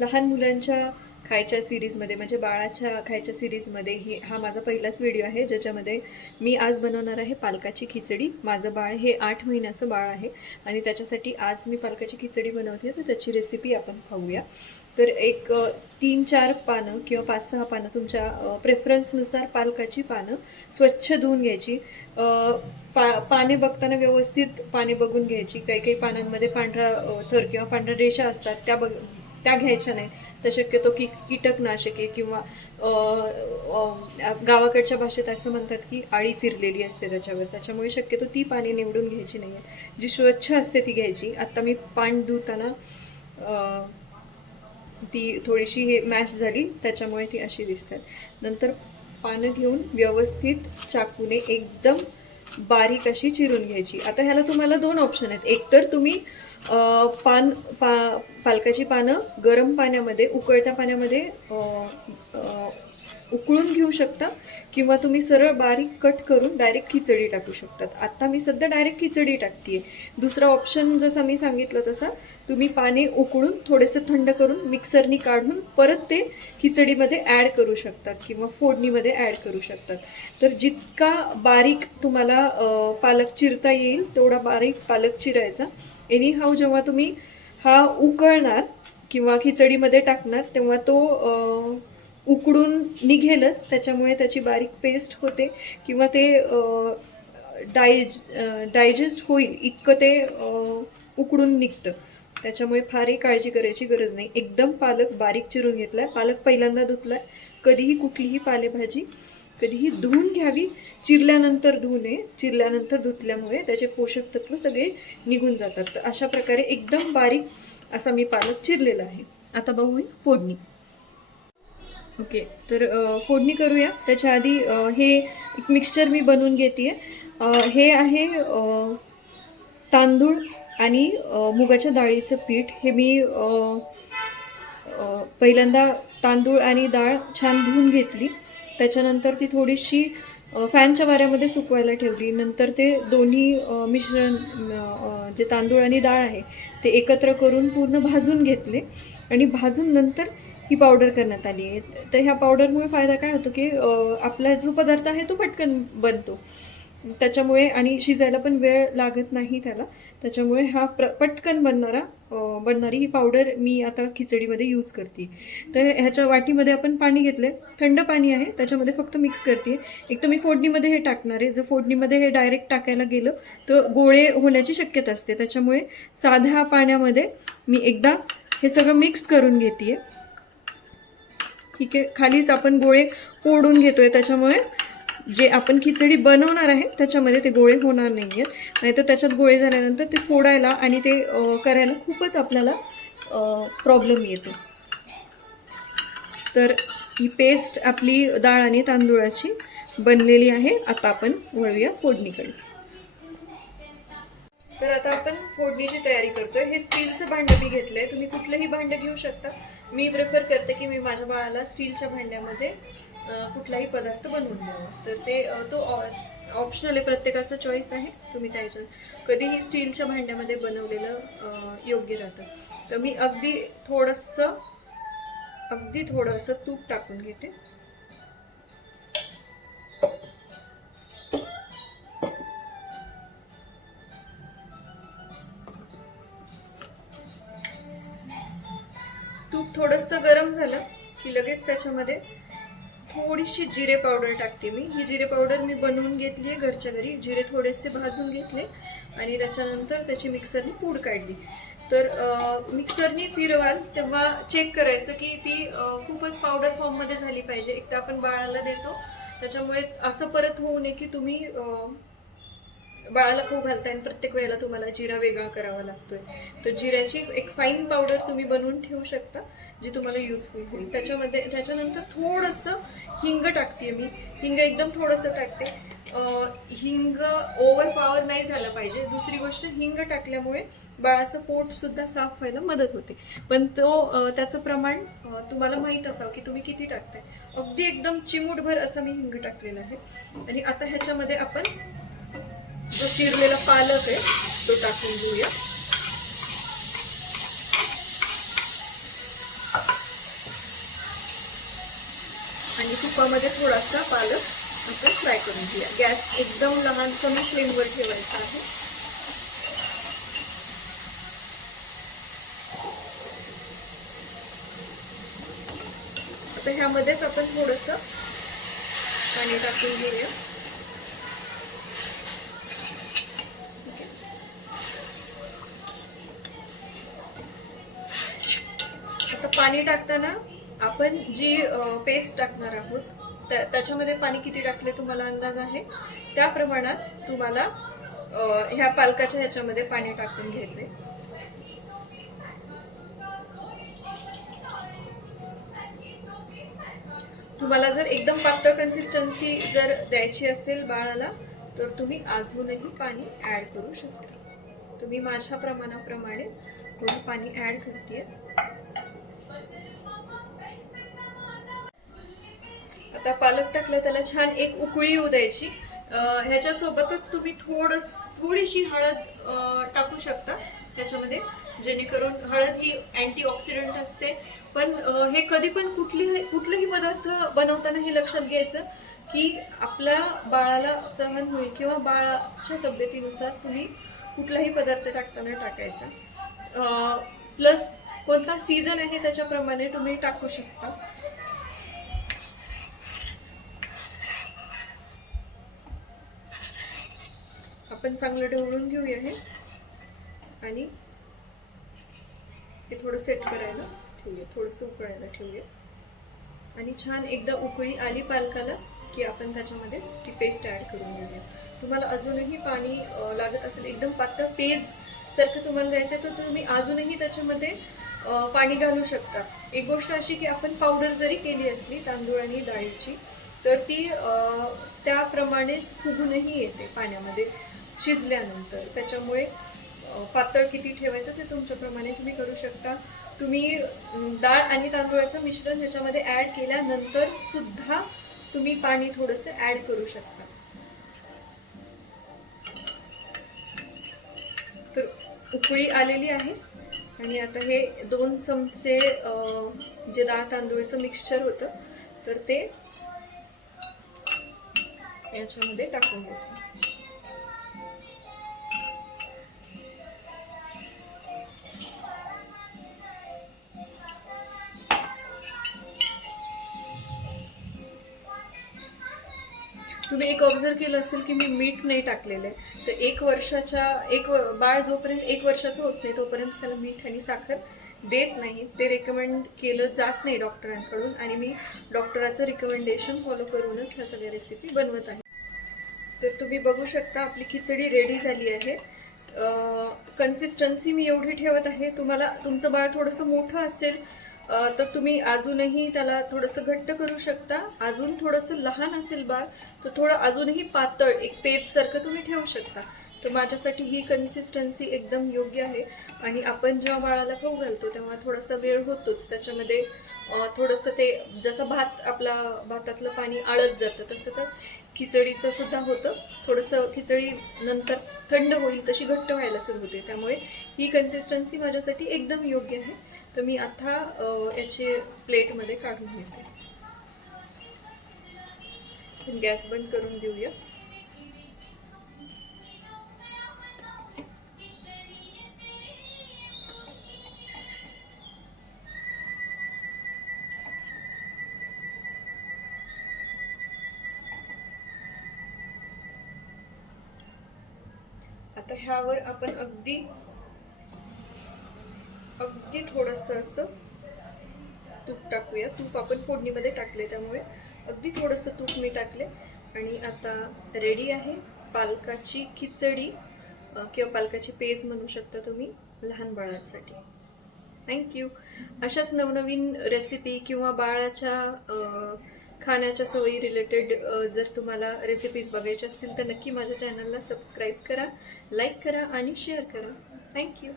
लहान मुलांच्या खायच्या सिरीजमध्ये म्हणजे बाळाच्या खायच्या सिरीजमध्ये हा माझा पहिलाच व्हिडिओ आहे ज्याच्यामध्ये मी आज बनवणार आहे पालकाची खिचडी. माझं बाळ हे 8 महिन्याचं बाळ आहे आणि त्याच्यासाठी आज मी पालकाची खिचडी बनवते, तर त्याची रेसिपी आपण पाहूया. तर एक 3-4 पानं किंवा 5-6 पानं तुमच्या प्रेफरन्सनुसार पालकाची पानं स्वच्छ धुवून घ्यायची. पाने बघताना व्यवस्थित पाने बघून घ्यायची. काही काही पानांमध्ये पांढरा थर किंवा पांढऱ्या रेषा असतात, त्या घ्यायच्या नाहीत. तर शक्यतो कीटकनाशके किंवा गावाकडच्या भाषेत असं म्हणतात की आळी फिरलेली असते त्याच्यावर, त्याच्यामुळे शक्यतो ती पाने निवडून घ्यायची नाही आहेत. जी स्वच्छ असते ती घ्यायची. आता मी पान धुताना ती थोडीशी हे मॅश झाली त्याच्यामुळे ती अशी दिसतात. नंतर पानं घेऊन व्यवस्थित चाकूने एकदम बारीक अशी चिरून घ्यायची. आता ह्याला तुम्हाला 2 ऑप्शन आहेत. एक तर तुम्ही पालकाची पानं गरम पाण्यामध्ये, उकळत्या पाण्यामध्ये उकळून घेऊ शकता किंवा तुम्ही सरळ बारीक कट करून डायरेक्ट खिचडी टाकू शकतात. आता मी सध्या डायरेक्ट खिचडी टाकते. दुसरा ऑप्शन जसं मी सांगितलं तसा तुम्ही पाने उकळून थोडेसे थंड करून मिक्सरनी काढून परत ते खिचडीमध्ये ॲड करू शकतात किंवा फोडणीमध्ये ॲड करू शकतात. तर जितका बारीक तुम्हाला पालक चिरता येईल तेवढा बारीक पालक चिरायचा. एनी हाऊ जेव्हा तुम्ही हा उकळणार किंवा खिचडीमध्ये टाकणार तेव्हा तो उकडून निघेलच, त्याच्यामुळे त्याची बारीक पेस्ट होते किंवा ते डायजेस्ट होईल इतकं ते उकडून निघतं. त्याच्यामुळे फारही काळजी करायची गरज नाही. एकदम पालक बारीक चिरून घेतलाय. पालक पहिल्यांदा धुतलाय. कधीही कुठलीही पालेभाजी कधीही धुवून घ्यावी, चिरल्यानंतर धुवू नये. चिरल्यानंतर धुतल्यामुळे त्याचे पोषक तत्व सगळे निघून जातात. तर अशा प्रकारे एकदम बारीक असा मी पालक चिरलेला आहे. आता बघूया फोडणी. ओके, तर फोडणी करूया. त्याच्या आधी हे एक मिक्सचर मी बनवून घेते. हे आहे तांदूळ आणि मुगाच्या डाळीचं पीठ. हे मी पहिल्यांदा तांदूळ आणि डाळ छान धुवून घेतली. त्याच्यानंतर ती थोडीशी फॅनच्या वाऱ्यामध्ये सुकवायला ठेवली. नंतर ते दोन्ही मिश्रण जे तांदूळ आणि डाळ आहे ते एकत्र करून पूर्ण भाजून घेतले आणि भाजून नंतर ही पावडर करण्यात आली आहे. तर ह्या पावडरमुळे फायदा काय होतो की आपला जो पदार्थ आहे तो पटकन बनतो त्याच्यामुळे, आणि शिजायला पण वेळ लागत नाही त्याला. त्याच्यामुळे हा पटकन बनणारी ही पावडर मी आता खिचडीमध्ये यूज करते. तर ह्याच्या वाटीमध्ये आपण पाणी घेतलं, थंड पाणी आहे, त्याच्यामध्ये फक्त मिक्स करते. एक तर मी फोडणीमध्ये हे टाकणार आहे. जर फोडणीमध्ये हे डायरेक्ट टाकायला गेलं तर गोळे होण्याची शक्यता असते. त्याच्यामुळे साध्या पाण्यामध्ये मी एकदा हे सगळं मिक्स करून घेते. ठीक आहे, खालीच आपण गोळे फोडून घेतोय, त्याच्यामुळे जे आपण खिचडी बनवणार आहे त्याच्यामध्ये ते गोळे होणार नाही आहेत. नाहीतर त्याच्यात गोळे झाल्यानंतर ते फोडायला आणि ते करायला खूपच आपल्याला प्रॉब्लेम येतो. तर ही पेस्ट आपली डाळ आणि तांदूळाची बनलेली आहे. आता आपण वळूया फोडणीकडे. तर आता आपण फोडणीची तयारी करतोय. हे स्टीलचं भांडं मी घेतलंय. तुम्ही कुठलंही भांडं घेऊ शकता. मी प्रेफर करते की मी माझ्या बाळाला स्टीलच्या भांड्यामध्ये कुठलाही पदार्थ बनवून द्यावा. तर तो ऑप्शनल आहे, प्रत्येकाचा चॉईस आहे. तुम्ही त्याच्यात कधीही स्टीलच्या भांड्यामध्ये बनवलेलं योग्य राहतं. तर मी अगदी थोडंसं तूप टाकून घेते. तूप थोडंसं गरम झालं की लगेच त्याच्यामध्ये थोडीशी जिरे पावडर टाकते मी. ही जिरे पावडर मी बनवून घेतली आहे घरच्या घरी. जिरे थोडेसे भाजून घेतले आणि त्याच्यानंतर त्याची मिक्सरनी पूड काढली. तर मिक्सरनी फिरवाल तेव्हा चेक करायचं की ती खूपच पावडर फॉर्ममध्ये झाली पाहिजे. एकदा आपण बाळाला देतो त्याच्यामुळे असं परत होऊ नये की तुम्ही बाळाला खाऊ घालताय आणि प्रत्येक वेळेला तुम्हाला जिरा वेगळा करावा लागतोय. तर जिऱ्याची एक फाईन पावडर तुम्ही बनवून ठेवू शकता जी तुम्हाला युजफुल होईल. त्याच्यानंतर थोडंसं हिंग टाकते मी. हिंग एकदम थोडंसं टाकते. हिंग ओव्हर पॉवर नाही झालं पाहिजे. दुसरी गोष्ट, हिंग टाकल्यामुळे बाळाचं पोट सुद्धा साफ व्हायला मदत होते. पण त्याचं प्रमाण तुम्हाला माहीत असावं की तुम्ही किती टाकताय. अगदी एकदम चिमूटभर असं मी हिंग टाकलेलं आहे. आणि आता ह्याच्यामध्ये आपण जो चिरलेला पालक आहे तो टाकून घेऊया. आणि तुपामध्ये थोडासा पालक आपण फ्राय करून घेऊया. गॅस एकदम लहान कमी फ्लेमवर ठेवायचा आहे. आता ह्यामध्येच आपण थोडंसं पाणी टाकून घेऊया. आता पाणी टाकताना आपण जी पेस्ट टाकणार आहोत त्याच्यामध्ये पाणी किती टाकले तुम्हाला अंदाज आहे, त्या प्रमाणात तुम्हाला ह्या पालकाच्या ह्याच्यामध्ये पाणी टाकून घ्यायचे. तुम्हाला जर एकदम पातळ कन्सिस्टन्सी जर द्यायची असेल बाळाला तर तुम्ही अजूनही पाणी ऍड करू शकता. तुम्ही माझ्या प्रमाणाप्रमाणे थोडं पाणी ऍड करते. आता पालक टाकलं, त्याला छान एक उकळी येऊ द्यायची. ह्याच्यासोबतच तुम्ही थोडीशी हळद टाकू शकता त्याच्यामध्ये, जेणेकरून हळद ही अँटीऑक्सिडंट असते. पण हे कधी पण कुठलाही पदार्थ बनवताना हे लक्षात घ्यायचं की आपल्या बाळाला सहन होईल किंवा बाळाच्या तब्येतीनुसार तुम्ही कुठलाही पदार्थ टाकताना टाकायचा. प्लस कोणता सीझन आहे त्याच्याप्रमाणे तुम्ही टाकू शकता. आपण चांगलं ढवळून घेऊया हे आणि हे थोडं सेट करायला ठेवूया, थोडंसं उकळायला ठेवूया. आणि छान एकदा उकळी आली पालकाला की आपण त्याच्यामध्ये ती पेस्ट ऍड करून घेऊया. तुम्हाला अजूनही पाणी लागत असेल, एकदम पातळ पेज सारखं तुम्हाला द्यायचं तर तुम्ही अजूनही त्याच्यामध्ये पाणी घालू शकता. एक गोष्ट अशी की आपण पावडर जरी केली असली तांदूळ आणि डाळीची तर ती त्याप्रमाणेच फुगूनही येते पाण्यामध्ये शिजल्यानंतर. त्याच्यामुळे पातळ किती ठेवायचं ते तुमच्याप्रमाणे तुम्ही करू शकता. तुम्ही डाळ आणि तांदूळाचं मिश्रण ह्याच्यामध्ये ऍड केल्यानंतर सुद्धा तुम्ही पाणी थोडंसं ऍड करू शकता. तर उकळी आलेली आहे आणि आता हे 2 चमचे जे डाळ तांदूळचं मिक्सचर होतं तर ते याच्यामध्ये टाकून घेतो. तुम्ही एक ऑब्झर्व केलं असेल की मी मीठ नाही टाकलेलं आहे. तर बाळ जोपर्यंत 1 वर्षाचं होत नाही तोपर्यंत त्याला मीठ आणि साखर देत नाही. ते रेकमेंड केलं जात नाही डॉक्टरांकडून आणि मी डॉक्टराचं रिकमेंडेशन फॉलो करूनच ह्या सगळ्या रेसिपी बनवत आहे. तर तुम्ही बघू शकता आपली खिचडी रेडी झाली आहे. कन्सिस्टन्सी मी एवढी ठेवत आहे. तुमचं बाळ थोडंसं मोठं असेल तर तुम्ही अजूनही त्याला थोडंसं घट्ट करू शकता. अजून थोडंसं लहान असेल बाळ तर थोडं अजूनही पातळ एक पेजसारखं तुम्ही ठेवू शकता. तर माझ्यासाठी ही कन्सिस्टन्सी एकदम योग्य आहे. आणि आपण जेव्हा बाळाला खाऊ घालतो तेव्हा थोडासा वेळ होतोच. त्याच्यामध्ये थोडंसं ते जसं भातातलं पाणी आळत जातं तसं तर खिचडीचं सुद्धा होतं. थोडंसं खिचडी नंतर थंड होईल तशी घट्ट व्हायला सुरू होते. त्यामुळे ही कन्सिस्टन्सी माझ्यासाठी एकदम योग्य आहे. तर मी आता याचे प्लेटमध्ये काढून घेते. गॅस बंद करून देऊया. आता ह्यावर आपण अगदी थोडंसं असं तूप टाकूया. तूप आपण फोडणीमध्ये टाकले त्यामुळे अगदी थोडंसं तूप मी टाकले. आणि आता रेडी आहे पालकाची खिचडी किंवा पालकाची पेज म्हणू शकता तुम्ही लहान बाळांसाठी. थँक्यू. अशाच नवनवीन रेसिपी किंवा बाळाच्या खाण्याच्या सवयी रिलेटेड जर तुम्हाला रेसिपीज बघायच्या असतील तर नक्की माझ्या चॅनलला सबस्क्राईब करा, लाईक करा आणि शेअर करा. थँक्यू.